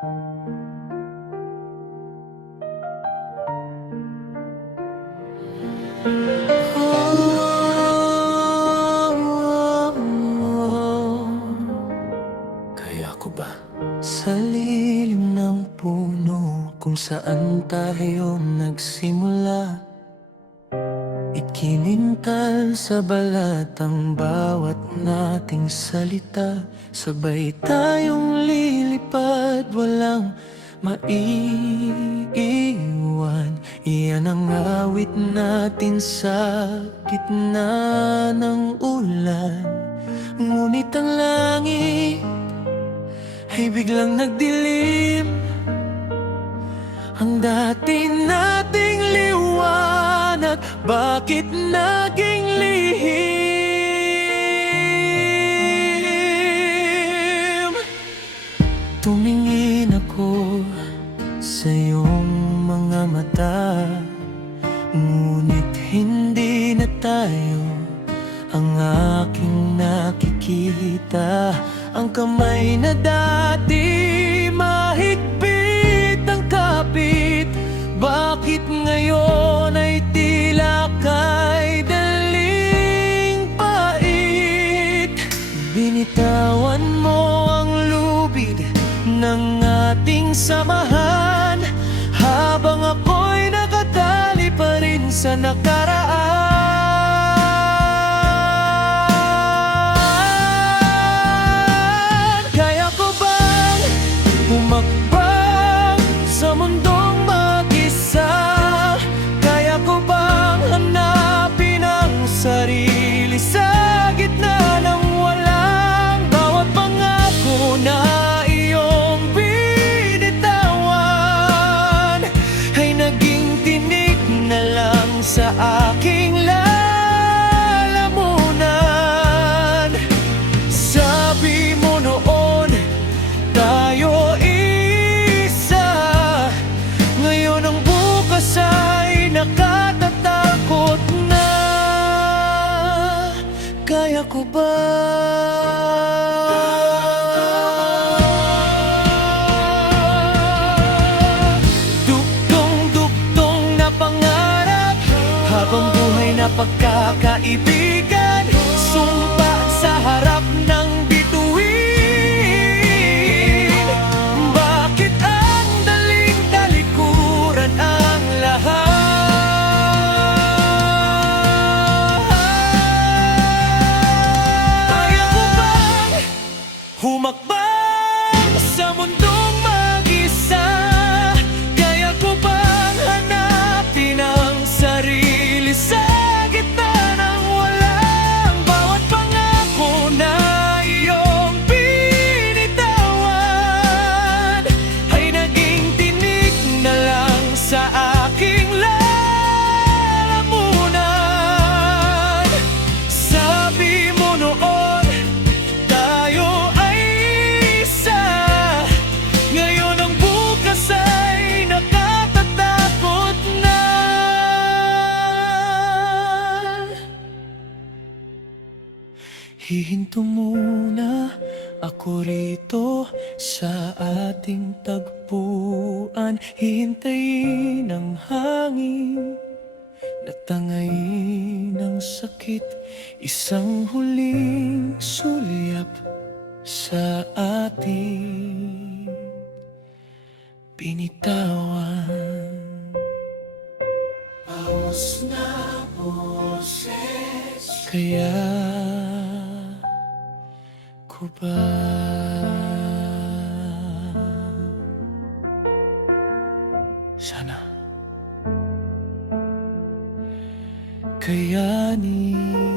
Kaya ko ba? Sa lilim ng puno kung saan tayo nagsimula, ikinintal sa balat ang bawat nating salita. Sabay tayong lilipad, walang maiiwan. Iyan ang awit natin sa gitna ng ulan. Ngunit ang langit ay biglang nagdilim. Ang dati nating liwanag, bakit naging lihim? Tumingin ako sa iyong mga mata, ngunit hindi na tayo ang aking nakikita. Ang kamay na dati mahigpit ang kapit, bakit ngayon ay tila kay daling pait? Binitawan mo ang lubid ng ating samahan, habang ako'y nakatali pa rin sa nakaraan. Humakbang sa mundong mag-isa, kaya ko bang hanapin ang sarili sa gitna ng walang bawat pangako na iyong binitawan ay naging tinik na lang sa aking lalamunan. Sabi mo noon tayo isa, ngayon ang bukas ay nakatatakot na. Kaya ko ba? Dugtong-dugtong na pangarap, habang buhay na pagkakaibigan, sumpa sa harap ng bituin. Bakit ang daling talikuran ang lahat? Kaya ko bang humakbang sa mundong mag-isa? Kaya ko bang hanapin ang sarili sa gitna ng walang bawat pangako na iyong binitawan ay naging tinik na lang sa aking lalamunan? Sabi mo noon tayo ay isa, ngayon ang bukas ay nakatatakot na. Hihinto muna ako rito sa ating tagpuan, hihintayin ang hangin na tangayin ng sakit, isang huling sulyap sa ating binitawan. Paus na boses, kaya ko ba? Sana kayanin